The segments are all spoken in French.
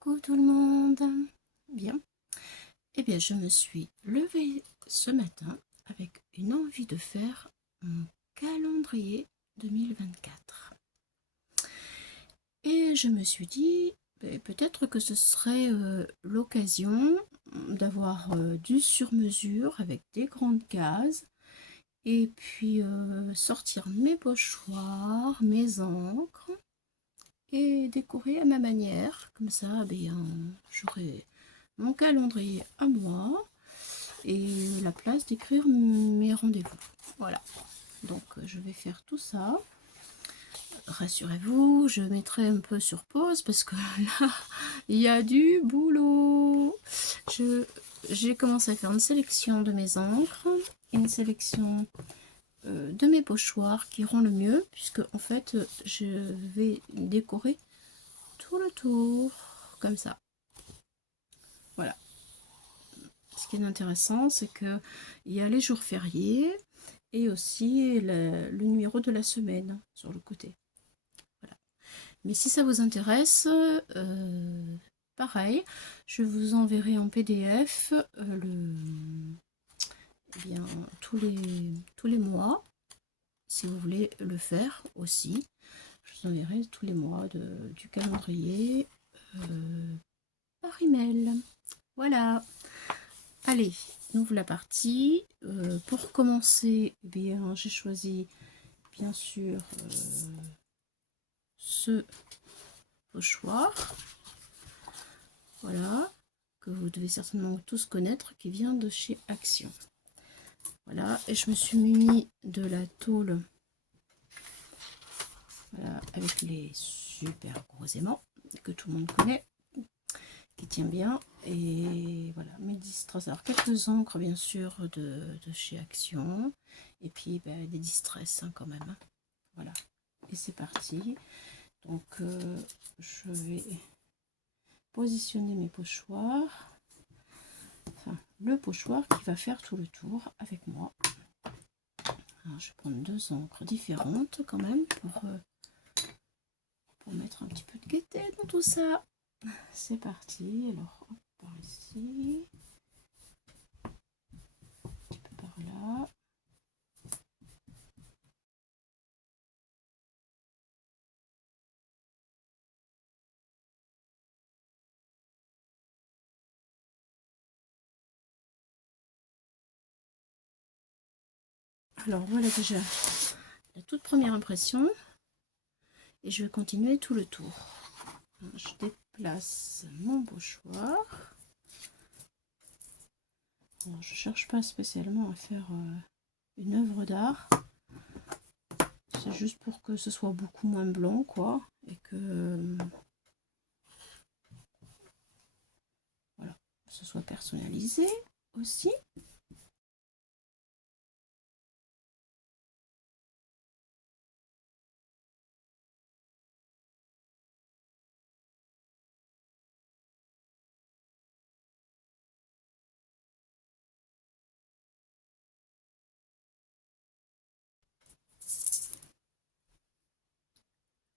Coucou tout le monde. Bien. Eh bien, je me suis levée ce matin avec une envie de faire mon calendrier 2024. Et je me suis dit, peut-être que ce serait l'occasion d'avoir du sur-mesure avec des grandes cases et puis sortir mes pochoirs, mes encres et décorer à ma manière. Comme ça, j'aurai mon calendrier à moi et la place d'écrire mes rendez-vous. Voilà, donc je vais faire tout ça. Rassurez-vous, je mettrai un peu sur pause parce que là, il y a du boulot. J'ai commencé à faire une sélection de mes encres, une sélection de mes pochoirs qui iront le mieux, puisque en fait, je vais décorer tout le tour, comme ça. Voilà. Ce qui est intéressant, c'est que il y a les jours fériés et aussi le numéro de la semaine sur le côté. Voilà. Mais si ça vous intéresse, pareil, je vous enverrai en PDF eh bien, tous les mois, si vous voulez le faire aussi. Je vous enverrai tous les mois du calendrier par email. Voilà. Allez, on ouvre la partie. Pour commencer, eh bien, j'ai choisi bien sûr ce pochoir. Voilà, que vous devez certainement tous connaître, qui vient de chez Action. Voilà, et je me suis muni de la tôle, voilà, avec les super gros aimants que tout le monde connaît, qui tient bien. Et voilà, mes distress. Alors, quelques encres, bien sûr, de chez Action. Et puis, des distress, hein, quand même. Hein. Voilà. Et c'est parti. Donc, je vais positionner mes pochoirs. Enfin, le pochoir qui va faire tout le tour avec moi. Alors, je vais prendre deux encres différentes, quand même, pour mettre un petit peu de gaieté dans tout ça. C'est parti. Alors, hop, par ici. Un petit peu par là. Alors, voilà déjà la toute première impression. Et je vais continuer tout le tour. Alors, je déplace mon pochoir. Alors, je cherche pas spécialement à faire une œuvre d'art. C'est juste pour que ce soit beaucoup moins blanc, quoi. Et que voilà, ce soit personnalisé aussi.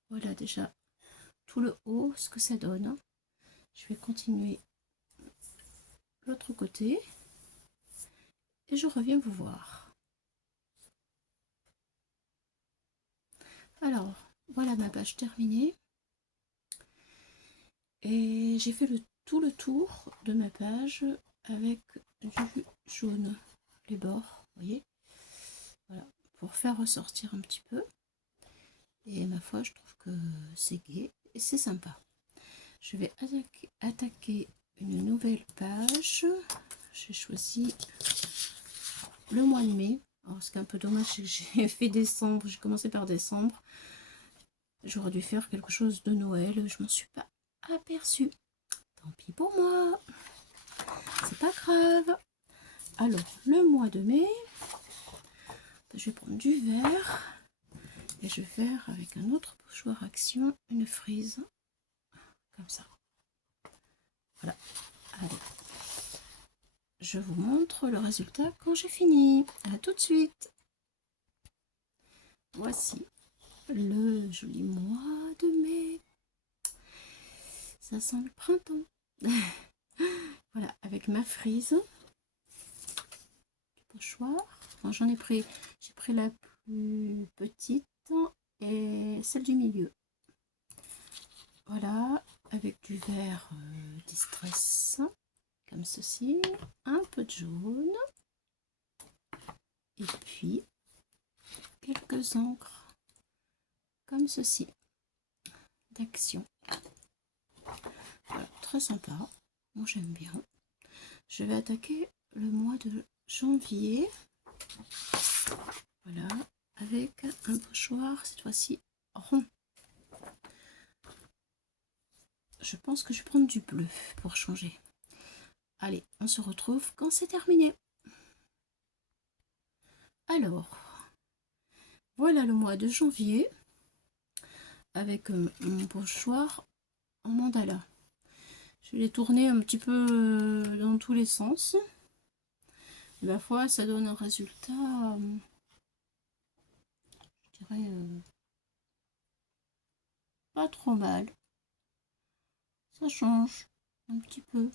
Voilà déjà tout le haut, ce que ça donne. Je vais continuer l'autre côté et je reviens vous voir. Alors, voilà ma page terminée. Et j'ai fait tout le tour de ma page avec du jaune, les bords, vous voyez. Voilà, pour faire ressortir un petit peu. Et ma foi, je trouve que c'est gai et c'est sympa. Je vais attaquer une nouvelle page. J'ai choisi le mois de mai. Alors, ce qui est un peu dommage, c'est que j'ai fait décembre. J'ai commencé par décembre. J'aurais dû faire quelque chose de Noël. Je m'en suis pas aperçue. Tant pis pour moi. C'est pas grave. Alors, le mois de mai, je vais prendre du vert. Et je vais faire avec un autre pochoir Action une frise. Comme ça. Voilà. Allez. Je vous montre le résultat quand j'ai fini. À tout de suite. Voici le joli mois de mai. Ça sent le printemps. Voilà, avec ma frise. Du pochoir. Enfin, j'en ai pris, j'ai pris la plus petite et celle du milieu. Voilà, avec du vert distress, comme ceci. Un peu de jaune. Et puis, quelques encres, comme ceci, d'action. Voilà, très sympa. Moi, j'aime bien. Je vais attaquer le mois de janvier. Voilà, avec un pochoir, cette fois-ci rond. Je pense que je vais prendre du bleu pour changer. Allez, on se retrouve quand c'est terminé. Alors, voilà le mois de janvier avec mon pochoir en mandala. Je l'ai tourné un petit peu dans tous les sens. Et la fois, ça donne un résultat, je dirais, pas trop mal. Ça change un petit peu.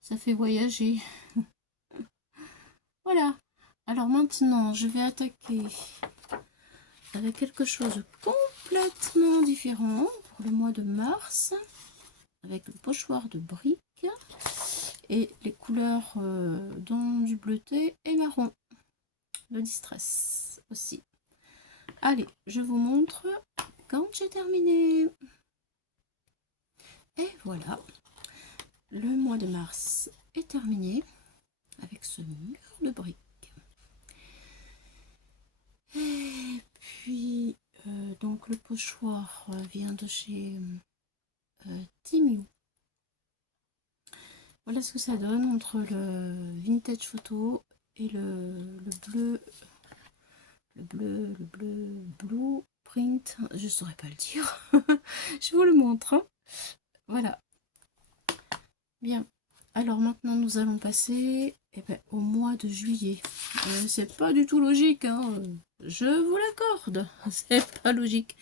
Ça fait voyager. Voilà. Alors maintenant, je vais attaquer avec quelque chose de complètement différent pour le mois de mars. Avec le pochoir de briques et les couleurs dont du bleuté et marron. Le distress aussi. Allez, je vous montre quand j'ai terminé. Et voilà, le mois de mars est terminé avec ce mur de briques. Et puis, donc le pochoir vient de chez Timiu. Voilà ce que ça donne entre le vintage photo et le bleu, blue print, je saurais pas le dire. Je vous le montre, hein. Voilà. Bien. Alors maintenant nous allons passer au mois de juillet. C'est pas du tout logique, hein. Je vous l'accorde. C'est pas logique.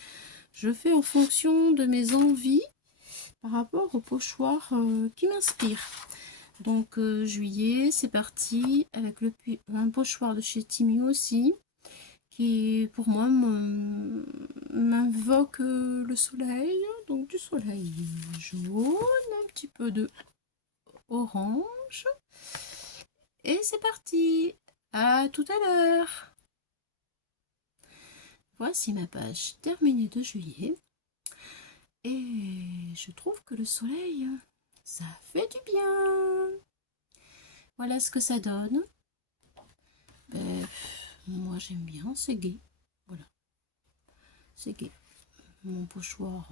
Je fais en fonction de mes envies par rapport au pochoir qui m'inspire. Donc juillet, c'est parti avec un pochoir de chez Timiu aussi, qui pour moi m'invoque le soleil, donc du soleil jaune, un petit peu de orange. Et c'est parti. À tout à l'heure. Voici ma page terminée de juillet. Et je trouve que le soleil, ça fait du bien. Voilà ce que ça donne. Ben, moi j'aime bien, c'est gai. Voilà, c'est gai. Mon pochoir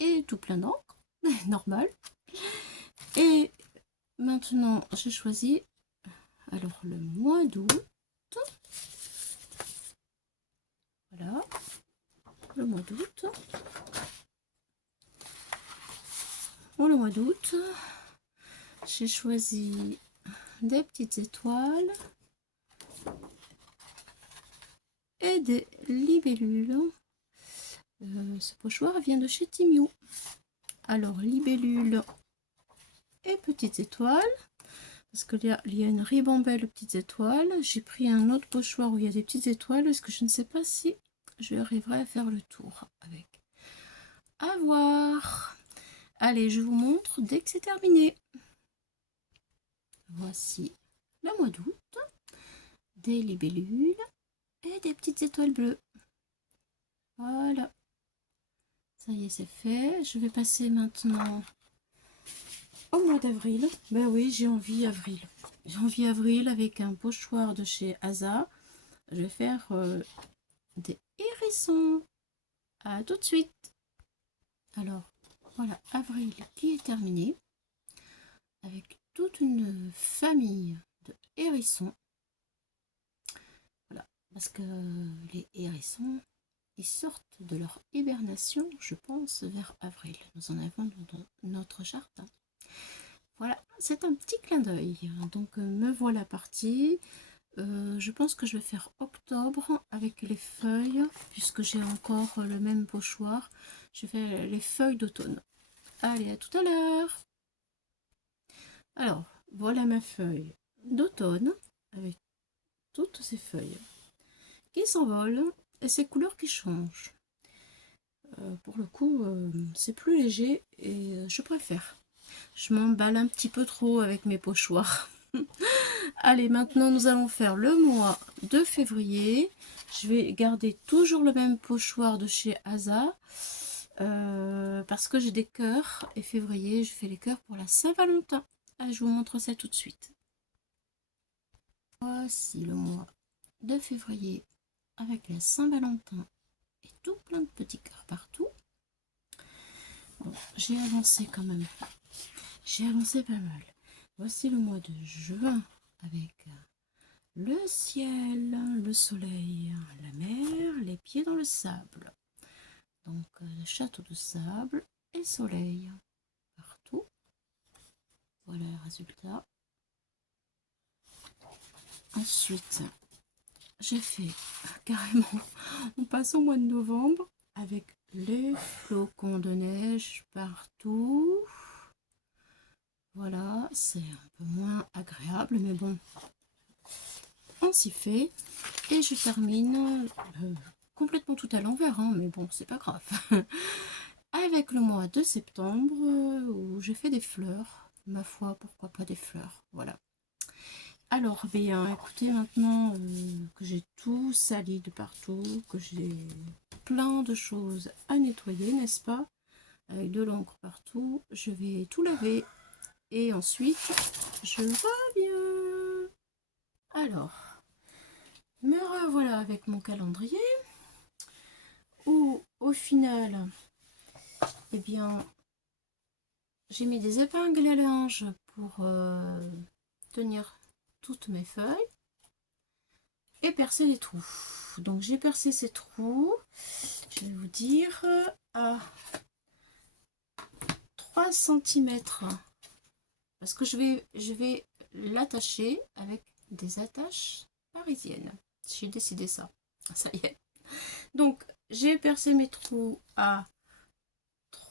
est tout plein d'encre, normal. Et maintenant j'ai choisi alors le mois d'août. Voilà, le mois d'août. Pour le mois d'août, j'ai choisi des petites étoiles et des libellules. Ce pochoir vient de chez Timiu. Alors, libellules et petites étoiles, parce qu'il y a une ribambelle petites étoiles. J'ai pris un autre pochoir où il y a des petites étoiles, parce que je ne sais pas si je arriverai à faire le tour avec. À voir. Allez, je vous montre dès que c'est terminé. Voici le mois d'août, des libellules et des petites étoiles bleues. Voilà, ça y est, c'est fait. Je vais passer maintenant au mois d'avril. Ben oui, j'ai envie avril. J'ai envie avril avec un pochoir de chez Asa. Je vais faire des hérissons. À tout de suite. Alors, voilà, avril qui est terminé avec toute une famille de hérissons. Voilà, parce que les hérissons, ils sortent de leur hibernation, je pense, vers avril. Nous en avons dans notre jardin. Voilà, c'est un petit clin d'œil. Donc, me voilà partie. Je pense que je vais faire octobre avec les feuilles, puisque j'ai encore le même pochoir. Je fais les feuilles d'automne. Allez, à tout à l'heure. Alors, voilà ma feuille d'automne avec toutes ces feuilles qui s'envolent et ces couleurs qui changent. Pour le coup, c'est plus léger et je préfère. Je m'emballe un petit peu trop avec mes pochoirs. Allez, maintenant nous allons faire le mois de février. Je vais garder toujours le même pochoir de chez Asa. Parce que j'ai des cœurs et février, je fais les cœurs pour la Saint-Valentin. Ah, je vous montre ça tout de suite. Voici le mois de février avec la Saint-Valentin et tout plein de petits cœurs partout. Bon, j'ai avancé quand même. J'ai avancé pas mal. Voici le mois de juin avec le ciel, le soleil, la mer, les pieds dans le sable. Donc, château de sable et soleil partout. Voilà le résultat. Ensuite, j'ai fait carrément, on passe au mois de novembre avec les flocons de neige partout. Voilà, c'est un peu moins agréable, mais bon, on s'y fait. Et je termine complètement tout à l'envers, hein, mais bon, c'est pas grave. Avec le mois de septembre, où j'ai fait des fleurs. Ma foi, pourquoi pas des fleurs, voilà. Alors, bien, écoutez, maintenant que j'ai tout sali de partout, que j'ai plein de choses à nettoyer, n'est-ce pas? Avec de l'encre partout, je vais tout laver et ensuite je reviens. Alors, me revoilà avec mon calendrier où au final, eh bien, j'ai mis des épingles à linge pour tenir toutes mes feuilles et percer les trous. Donc j'ai percé ces trous, je vais vous dire, à 3 cm parce que je vais l'attacher avec des attaches parisiennes. J'ai décidé ça. Ça y est. Donc j'ai percé mes trous à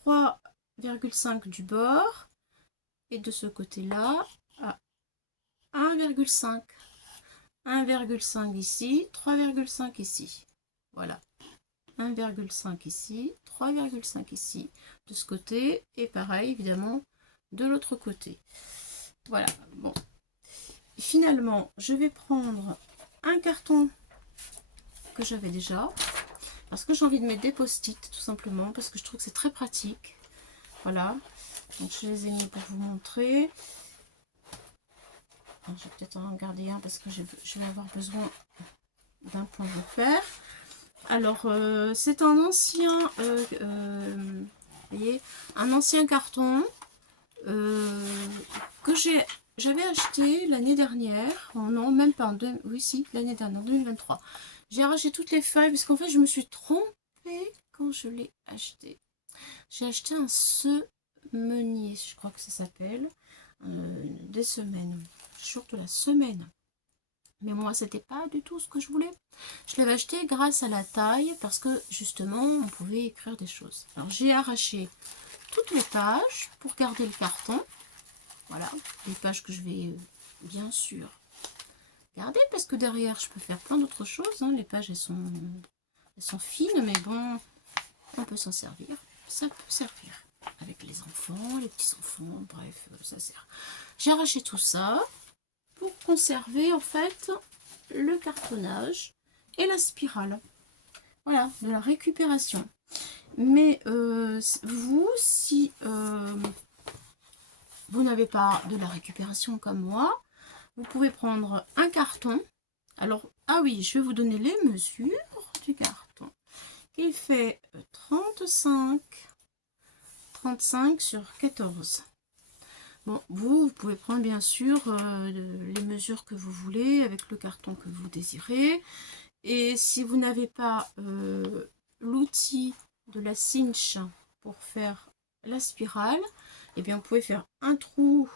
3,5 du bord et de ce côté là à 1,5. 1,5 ici, 3,5 ici. Voilà. 1,5 ici, 3,5 ici, de ce côté, et pareil évidemment de l'autre côté. Voilà, bon. Finalement, je vais prendre un carton que j'avais déjà, parce que j'ai envie de mettre des post-it, tout simplement, parce que je trouve que c'est très pratique. Voilà, donc je les ai mis pour vous montrer. Alors, je vais peut-être en garder un, parce que je vais avoir besoin d'un point de repère. Alors, c'est un ancien, vous voyez, un ancien carton que j'avais acheté l'année dernière. Oh non, même pas en oui, si, l'année dernière, en 2023. J'ai arraché toutes les feuilles parce qu'en fait, je me suis trompée quand je l'ai acheté. J'ai acheté un semenier, je crois que ça s'appelle, des semaines, surtout la semaine. Mais moi, c'était pas du tout ce que je voulais. Je l'avais acheté grâce à la taille parce que justement, on pouvait écrire des choses. Alors, j'ai arraché toutes les pages pour garder le carton. Voilà, les pages que je vais bien sûr garder parce que derrière, je peux faire plein d'autres choses. Hein. Les pages, elles sont fines, mais bon, on peut s'en servir. Ça peut servir avec les enfants, les petits-enfants, bref, ça sert. J'ai arraché tout ça pour conserver en fait le cartonnage et la spirale. Voilà, de la récupération. Mais vous, si vous n'avez pas de la récupération comme moi, vous pouvez prendre un carton. Alors, ah oui, je vais vous donner les mesures du carton. Il fait 35 sur 14. Bon, vous pouvez prendre bien sûr les mesures que vous voulez avec le carton que vous désirez. Et si vous n'avez pas l'outil de la cinch pour faire la spirale, eh bien vous pouvez faire un trou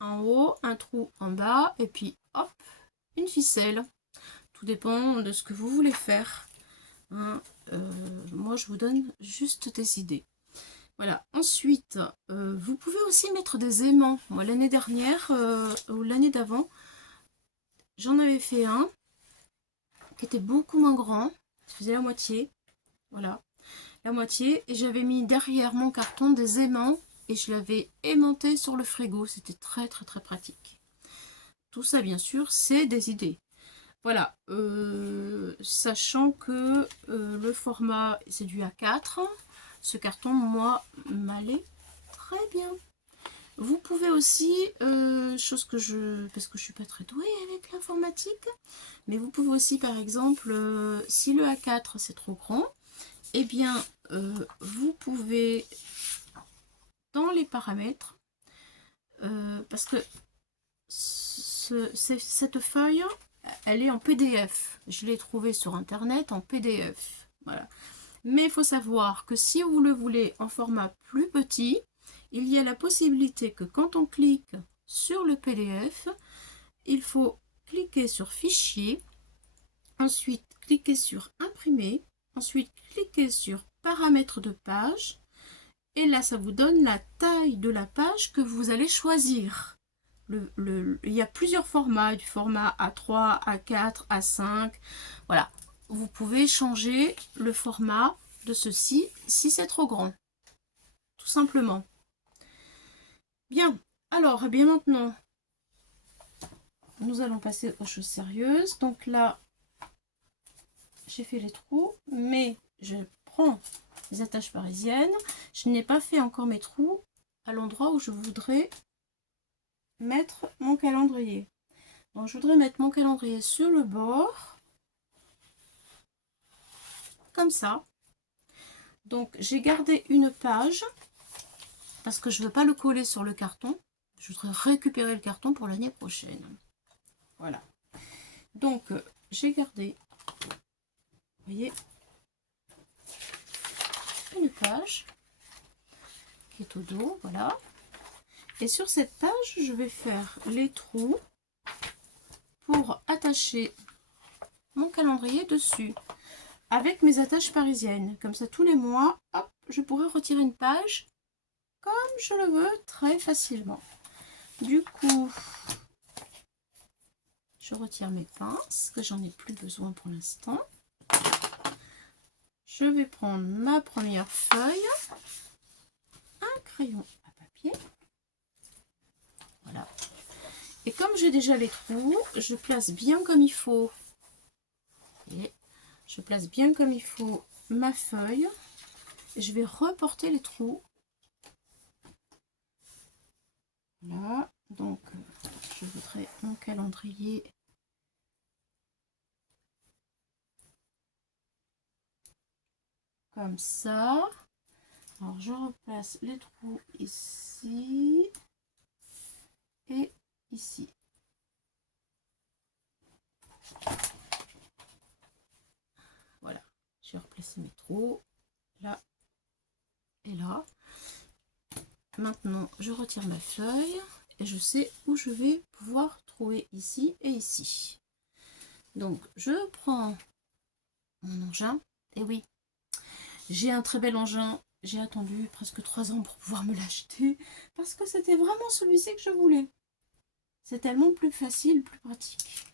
en haut, un trou en bas, et puis hop, une ficelle. Tout dépend de ce que vous voulez faire. Hein. Moi, je vous donne juste des idées. Voilà. Ensuite, vous pouvez aussi mettre des aimants. Moi, l'année dernière ou l'année d'avant, j'en avais fait un qui était beaucoup moins grand. Je faisais la moitié. Voilà. La moitié. Et j'avais mis derrière mon carton des aimants. Et je l'avais aimanté sur le frigo. C'était très très très pratique. Tout ça, bien sûr, c'est des idées. Voilà. Sachant que le format, c'est du A4. Ce carton, moi, m'allait très bien. Vous pouvez aussi, chose que parce que je suis pas très douée avec l'informatique, mais vous pouvez aussi, par exemple, si le A4 c'est trop grand, eh bien, vous pouvez, dans les paramètres, parce que cette feuille, elle est en PDF. Je l'ai trouvée sur Internet en PDF. Voilà. Mais il faut savoir que si vous le voulez en format plus petit, il y a la possibilité que quand on clique sur le PDF, il faut cliquer sur Fichier, ensuite cliquer sur Imprimer, ensuite cliquer sur Paramètres de page, et là ça vous donne la taille de la page que vous allez choisir. Il y a plusieurs formats, du format A3, A4, A5, voilà. Vous pouvez changer le format de ceci si c'est trop grand, tout simplement. Bien, alors, eh bien maintenant, nous allons passer aux choses sérieuses. Donc là, j'ai fait les trous, mais je prends les attaches parisiennes. Je n'ai pas fait encore mes trous à l'endroit où je voudrais mettre mon calendrier. Donc je voudrais mettre mon calendrier sur le bord, comme ça. Donc j'ai gardé une page, parce que je ne veux pas le coller sur le carton. Je voudrais récupérer le carton pour l'année prochaine. Voilà. Donc j'ai gardé, vous voyez, une page qui est au dos, voilà. Et sur cette page, je vais faire les trous pour attacher mon calendrier dessus avec mes attaches parisiennes. Comme ça, tous les mois, hop, je pourrai retirer une page comme je le veux très facilement. Du coup, je retire mes pinces, que j'en ai plus besoin pour l'instant. Je vais prendre ma première feuille, un crayon à papier. Voilà. Et comme j'ai déjà les trous, je place bien comme il faut. Et je place bien comme il faut ma feuille. Je vais reporter les trous. Voilà. Donc, je voudrais mon calendrier. Comme ça. Alors, je replace les trous ici. Et ici. Voilà, j'ai replacé mes trous là et là. Maintenant, je retire ma feuille et je sais où je vais pouvoir trouver ici et ici. Donc, je prends mon engin. Et oui, j'ai un très bel engin. J'ai attendu presque 3 ans pour pouvoir me l'acheter parce que c'était vraiment celui-ci que je voulais. C'est tellement plus facile, plus pratique.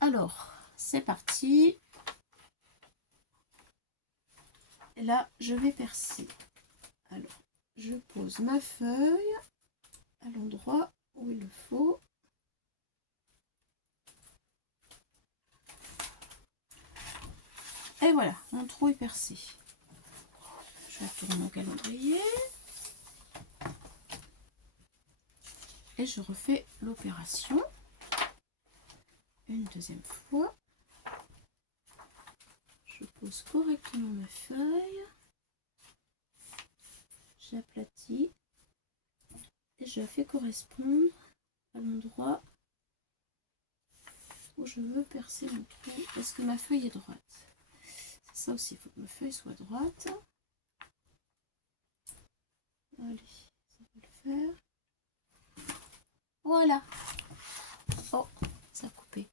Alors, c'est parti. Et là, je vais percer. Alors, je pose ma feuille à l'endroit où il le faut. Et voilà, mon trou est percé. Je retourne mon calendrier. Et je refais l'opération. Une deuxième fois. Je pose correctement ma feuille. J'aplatis. Et je la fais correspondre à l'endroit où je veux percer mon trou. Parce que ma feuille est droite. C'est ça aussi, il faut que ma feuille soit droite. Allez, ça va le faire. Voilà. Oh, ça a coupé.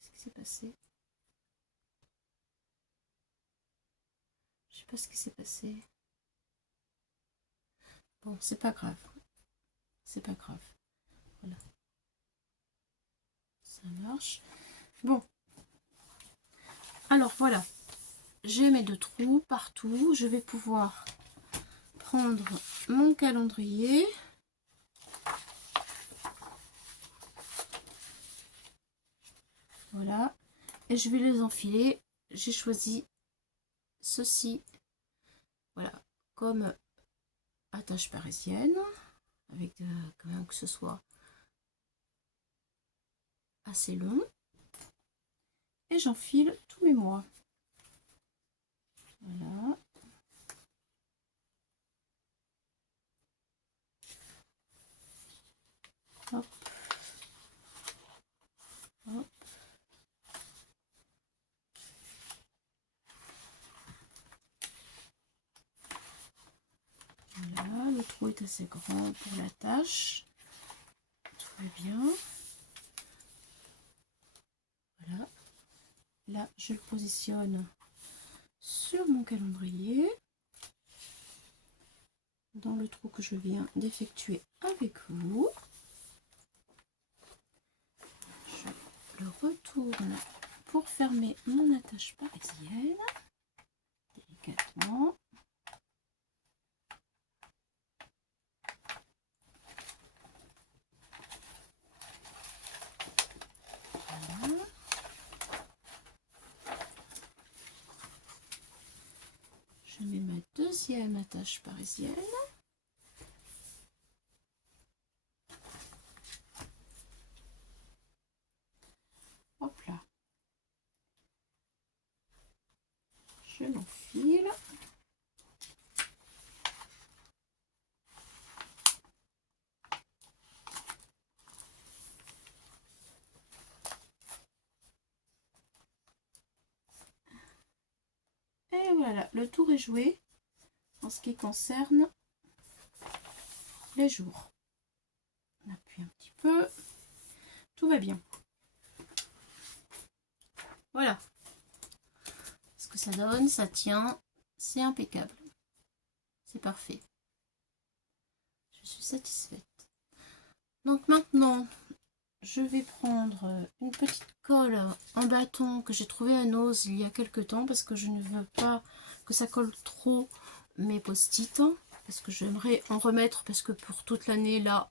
Qu'est-ce qui s'est passé? Je sais pas ce qui s'est passé. Bon, c'est pas grave. C'est pas grave. Voilà. Ça marche. Bon. Alors voilà. J'ai mes 2 trous partout. Je vais pouvoir prendre mon calendrier. Voilà. Et je vais les enfiler. J'ai choisi ceci. Voilà. Comme attache parisienne. Avec quand même que ce soit assez long. Et j'enfile tous mes mois. Voilà. Hop. Hop. Voilà, le trou est assez grand pour la tâche. Tout va bien. Voilà. Là, je le positionne sur mon calendrier. Dans le trou que je viens d'effectuer avec vous. Je le retourne pour fermer mon attache parisienne. Délicatement. Voilà. Je mets ma deuxième attache parisienne. Hop là. Je l'enfile. Et voilà, le tour est joué en ce qui concerne les jours. On appuie un petit peu. Tout va bien. Voilà. Ce que ça donne, ça tient. C'est impeccable. C'est parfait. Je suis satisfaite. Donc maintenant, je vais prendre une petite colle en bâton que j'ai trouvé à Nose il y a quelques temps parce que je ne veux pas que ça colle trop mes post-it. Parce que j'aimerais en remettre parce que pour toute l'année, là,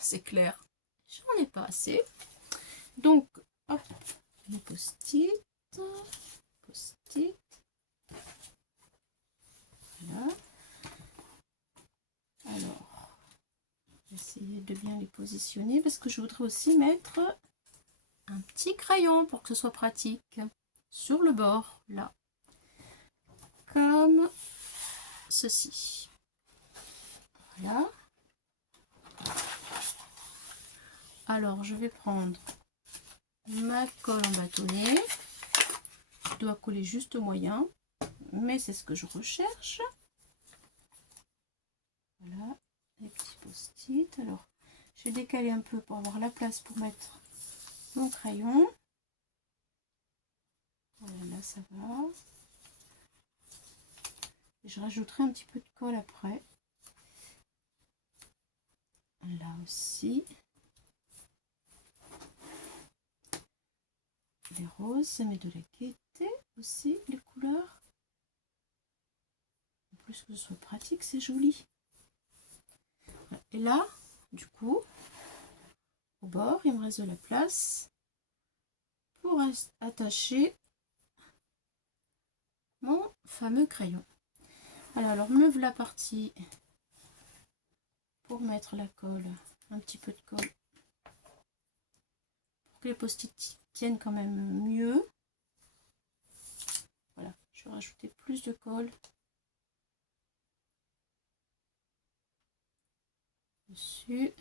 c'est clair, j'en ai pas assez. Donc, hop, les post-it. Post-it. Voilà. Alors, essayer de bien les positionner parce que je voudrais aussi mettre un petit crayon pour que ce soit pratique sur le bord là, comme ceci. Voilà. Alors je vais prendre ma colle en bâtonnet. Je dois coller juste moyen, mais c'est ce que je recherche. Voilà, les petits post-it. Alors j'ai décalé un peu pour avoir la place pour mettre mon crayon. Voilà, là ça va. Et je rajouterai un petit peu de colle après. Là aussi. Les roses, ça met de la gaieté aussi, les couleurs. En plus que ce soit pratique, c'est joli. Et là, du coup, au bord, il me reste de la place pour attacher mon fameux crayon. Alors me voilà partie pour mettre la colle, un petit peu de colle, pour que les post-it tiennent quand même mieux. Voilà, je vais rajouter plus de colle dessus.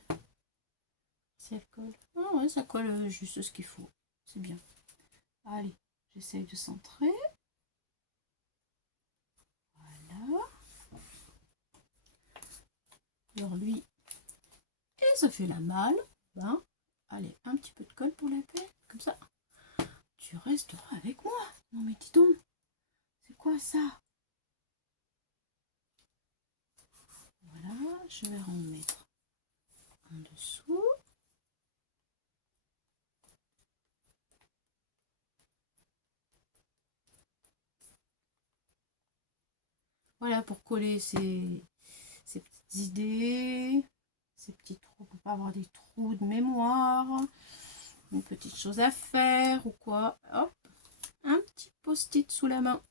Ça colle. Ah ouais, ça colle juste ce qu'il faut. C'est bien. Allez, j'essaye de centrer. Voilà. Alors lui, et ça fait la malle. Ben, allez, un petit peu de colle pour la paix. Comme ça, tu resteras avec moi. Non mais dis donc, c'est quoi ça? Voilà, je vais en mettre en dessous. Voilà, pour coller ces petites idées, ces petits trous, pour pas avoir des trous de mémoire, une petite chose à faire ou quoi. Hop, un petit post-it sous la main.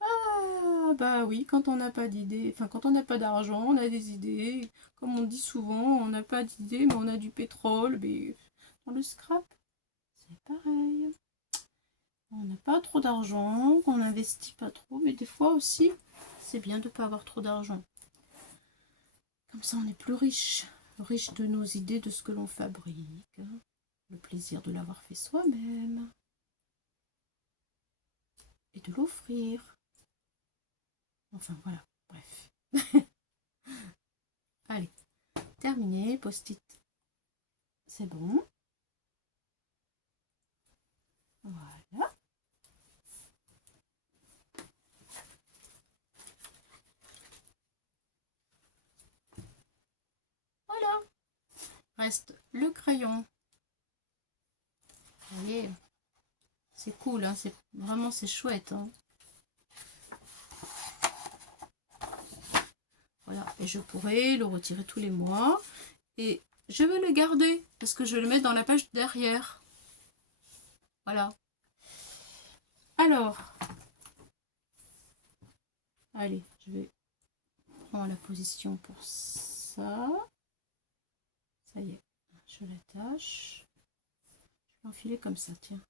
Ah, bah oui, quand on n'a pas d'idées, enfin quand on n'a pas d'argent, on a des idées. Comme on dit souvent, on n'a pas d'idées, mais on a du pétrole. Mais dans le scrap, c'est pareil. On n'a pas trop d'argent, on n'investit pas trop, mais des fois aussi, c'est bien de ne pas avoir trop d'argent. Comme ça, on est plus riche, riche de nos idées, de ce que l'on fabrique. Le plaisir de l'avoir fait soi-même. Et de l'offrir. Enfin, voilà, bref. Allez, terminé, post-it. C'est bon. Voilà. Voilà. Reste le crayon. Vous voyez, c'est cool, hein, c'est vraiment c'est chouette. Hein. Voilà, et je pourrais le retirer tous les mois. Et je vais le garder parce que je le mets dans la page derrière. Voilà. Alors, allez, je vais prendre la position pour ça. Ça y est, je l'attache. Je vais enfiler comme ça, tiens.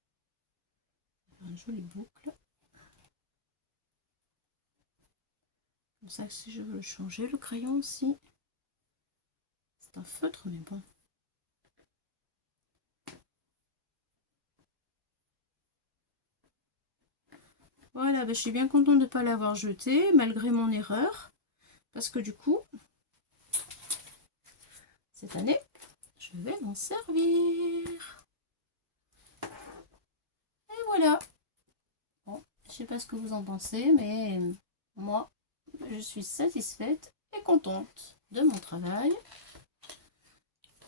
Une jolie boucle. Comme ça, si je veux le changer, le crayon aussi. C'est un feutre, mais bon. Voilà, je suis bien contente de ne pas l'avoir jeté, malgré mon erreur. Parce que du coup, cette année, je vais m'en servir. Et voilà. Bon, je sais pas ce que vous en pensez, mais moi, je suis satisfaite et contente de mon travail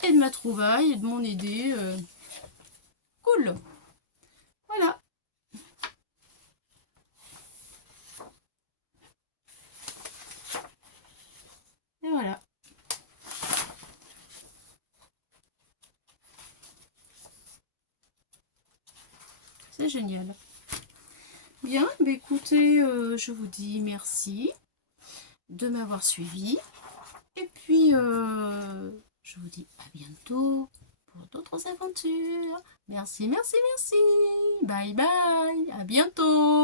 et de ma trouvaille et de mon idée. Cool. Voilà. Et voilà. C'est génial. Bien, bah écoutez, je vous dis merci de m'avoir suivi. Et puis, je vous dis à bientôt pour d'autres aventures. Merci, merci, merci. Bye bye. À bientôt.